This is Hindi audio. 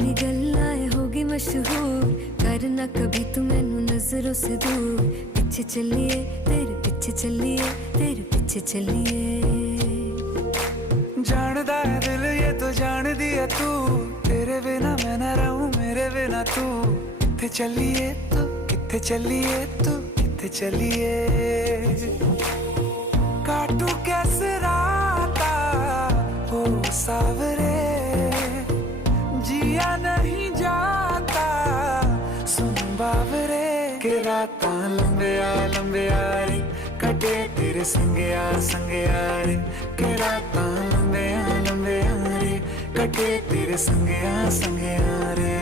तेरी गल्लाएं होगी मशहूर, करना कभी तू मैनू नजरों से दूर। पीछे चलिए तेरे पीछे चलिए, तेरे पीछे चलिए। जानदा है दिल ये तो जान दिया तू, तेरे बिना मैं ना रहूं मेरे बिना तू। किथे चलिए तू, किथे चलिए तू, किथे चलिए। काटू कैसे राता हो सावरे, जिया नहीं जाता सुन बावरे। के रातां लंबिया लंबिया रे, कटे तेरे संगया संगया रे। के रातां लंबिया लंबिया रे, कटे तेरे संगया संगया रे।